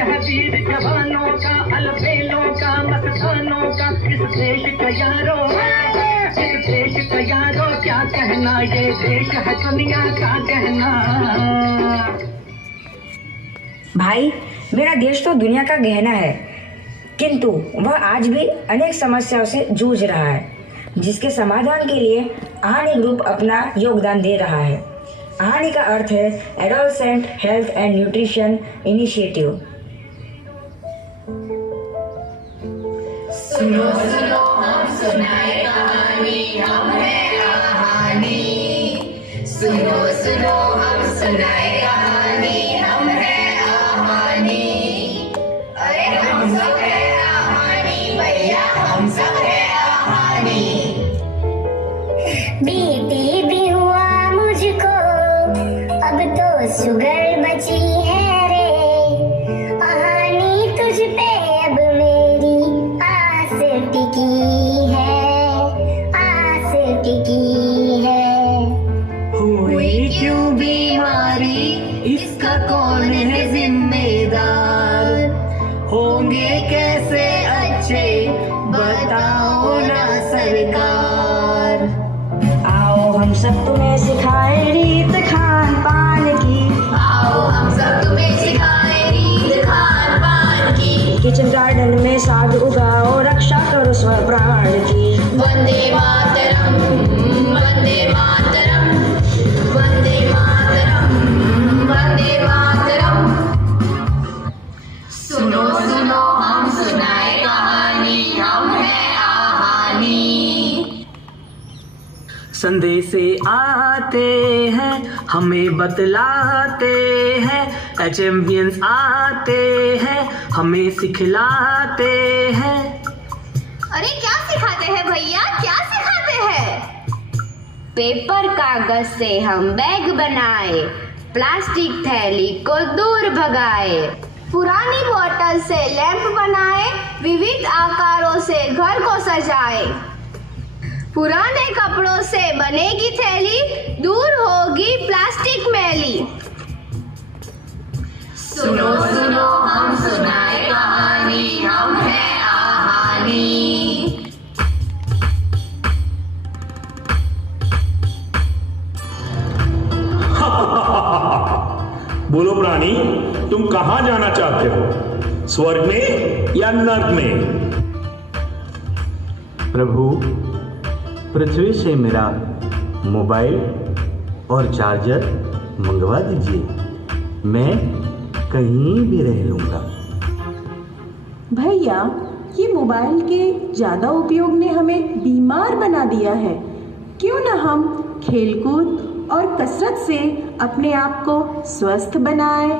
है वीर जवानों का, अलबेलों का, मस्तानों का, इस देश का यारो, इस देश का यारो क्या कहना, ये देश है दुनिया का कहना। भाई, मेरा देश तो दुनिया का गहना है, किंतु वह आज भी अनेक समस्याओं से जूझ रहा है, जिसके समाधान के लिए आहानी ग्रुप अपना योगदान दे रहा है। आहानी का अर्थ है adolescent health and nutrition initiative. सुनो सुनो हम सुनाए कहानी, हम है आहानी। सुनो सुनो हम सुनाए कहानी, हम है आहानी। अरे हम सब है आहानी भैया, हम सब है आहानी। बीपी भी हुआ मुझको, अब तो शुगर बची है रे। आहानी तुझ पे अब मेरी आस टिकी है, आस टिकी है। हुई क्यों बीमारी, इसका कौन है जिम्मेदार? होंगे कैसे अच्छे, बताओ ना सरकार। आओ हम सब तुम्हें सिखाए रीत खान पान की, आओ हम सब तुम्हें सिखाए रीत खान पान की। किचन गार्डन में साग उगाओ, रक्षा करो स्व प्राण की। वंदे मातरम, वंदे मातरम, वंदे मातरम, वंदे मातरम। सुनो सुनो हम सुनाए कहानी, हम है आहानी। संदेशे आते हैं, हमें बतलाते हैं, चैंपियंस आते हैं, हमें सिखलाते हैं। अरे क्या सिखाते हैं भैया, क्या सिखाते हैं? पेपर कागज से हम बैग बनाए, प्लास्टिक थैली को दूर भगाए। पुरानी बोतल से लैंप बनाए, विविध आकारों से घर को सजाए। पुराने कपड़ों से बनेगी थैली, दूर होगी प्लास्टिक मैली। सुनो सुनो हम सुनाए कहानी, हम है आहानी। बोलो प्राणी, तुम कहां जाना चाहते हो, स्वर्ग में या नर्क में? प्रभु, पृथ्वी से मेरा मोबाइल और चार्जर मंगवा दीजिए, मैं कहीं भी रह लूँगा। भैया, ये मोबाइल के ज़्यादा उपयोग ने हमें बीमार बना दिया है। क्यों न हम खेलकूद और कसरत से अपने आप को स्वस्थ बनाएं?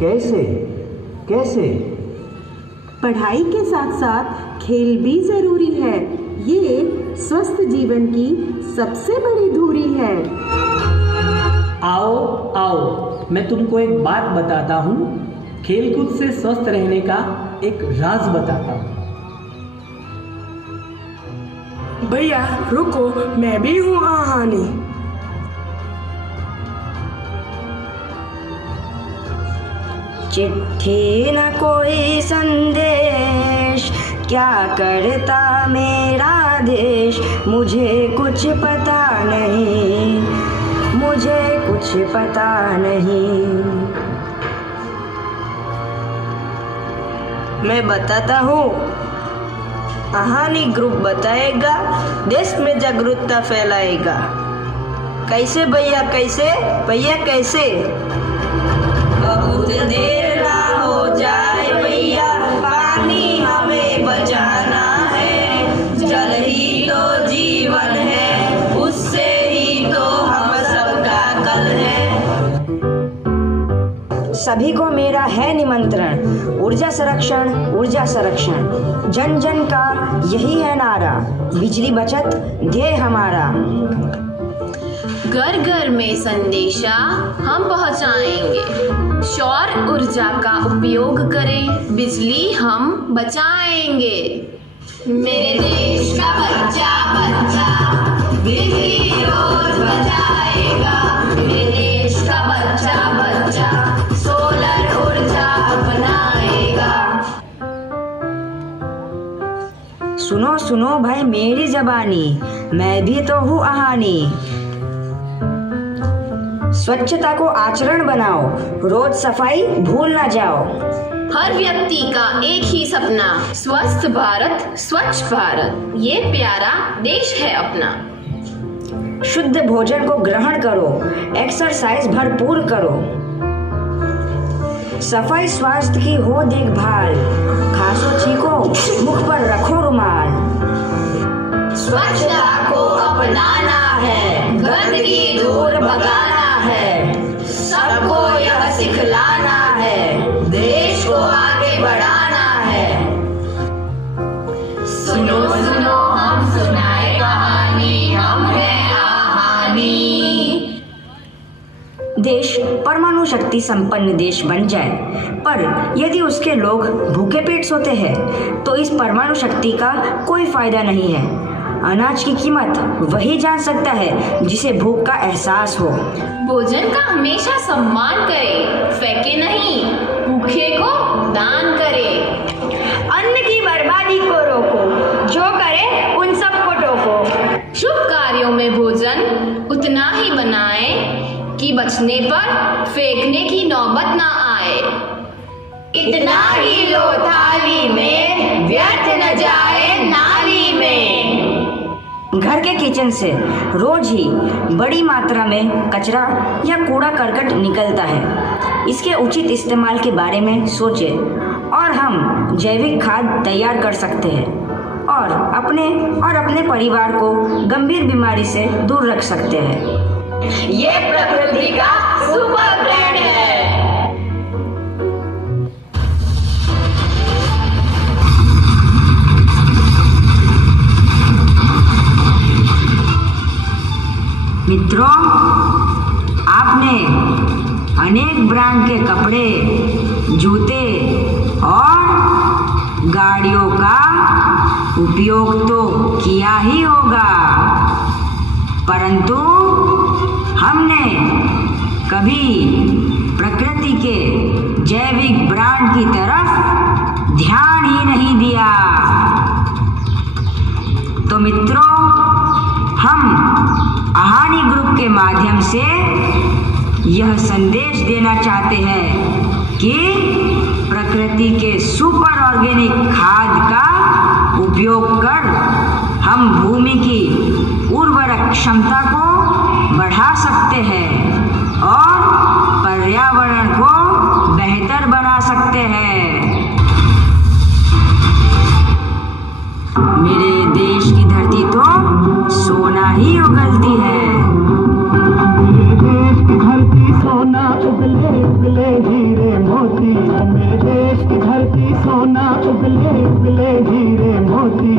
कैसे कैसे? पढ़ाई के साथ साथ खेल भी जरूरी है। ये स्वस्थ जीवन की सबसे बड़ी धूरी है। आओ आओ, मैं तुमको एक बात बताता हूँ, खेलकूद से स्वस्थ रहने का एक राज बताता हूँ। भैया रुको, मैं भी हूँ आहानी। चिट्ठी न कोई संदेश, क्या करता मेरा देश, मुझे कुछ पता नहीं, मुझे कुछ पता नहीं। मैं बताता हूँ, आहानी ग्रुप बताएगा, देश में जागरूकता फैलाएगा। कैसे भैया, कैसे भैया, कैसे? बहुत देर ना हो जाए भैया, पानी हमें बचाना है। जल ही तो जीवन है, उससे ही तो हम सबका कल है। सभी को मेरा है निमंत्रण, ऊर्जा संरक्षण, ऊर्जा संरक्षण, जन जन का यही है नारा, बिजली बचत ध्येय हमारा। घर घर में संदेशा हम पहुंचाएंगे, सौर ऊर्जा का उपयोग करें, बिजली हम बचाएंगे। मेरे देश का बच्चा बच्चा बिजली रोज बचाएगा, मेरे देश का बच्चा बच्चा सोलर सुनो भाई मेरी जबानी, मैं भी तो हूँ आहानी। स्वच्छता को आचरण बनाओ, रोज सफाई भूल ना जाओ। हर व्यक्ति का एक ही सपना, स्वस्थ भारत स्वच्छ भारत, ये प्यारा देश है अपना। शुद्ध भोजन को ग्रहण करो, एक्सरसाइज भरपूर करो। सफाई स्वास्थ्य की हो देखभाल, खांसो छींको मुख पर रखो रुमाल। स्वच्छता को अपनाना है, गंदगी दूर भगाना है, सबको यह सिखलाना है, देश को आगे बढ़ाना है। सुनो सुनो हम सुनाए कहानी, हम हैं आहानी। देश परमाणु शक्ति संपन्न देश बन जाए, पर यदि उसके लोग भूखे पेट सोते हैं तो इस परमाणु शक्ति का कोई फायदा नहीं है। अनाज की कीमत वही जान सकता है जिसे भूख का एहसास हो। भोजन का हमेशा सम्मान करे, फेंके नहीं, भूखे को दान करे। अन्न की बर्बादी को रोको, जो करे उन सबको टोको। शुभ कार्यों में भोजन उतना ही बनाए कि बचने पर फेंकने की नौबत ना आए। इतना ही लो थाली में, व्यर्थ न जाए नाली में। घर के किचन से रोज ही बड़ी मात्रा में कचरा या कूड़ा करकट निकलता है। इसके उचित इस्तेमाल के बारे में सोचें और हम जैविक खाद तैयार कर सकते हैं और अपने परिवार को गंभीर बीमारी से दूर रख सकते हैं। ये प्रकृति का सुपर ब्रांड है। मित्रों, आपने अनेक ब्रांड के कपड़े, जूते और गाड़ियों का उपयोग तो किया ही होगा, परंतु हमने कभी प्रकृति के जैविक ब्रांड की तरफ ध्यान ही नहीं दिया। तो मित्रों, हम आहानी ग्रुप के माध्यम से यह संदेश देना चाहते हैं कि प्रकृति के सुपर ऑर्गेनिक खाद का उपयोग कर हम भूमि की उर्वरक क्षमता को बढ़ा सकते हैं और पर्यावरण को बेहतर बना सकते हैं। मेरे देश की धरती तो सोना ही उगलती है। धरती सोना उगले उगले हीरे मोती, मेरे देश की धरती सोना उगले उगले हीरे मोती।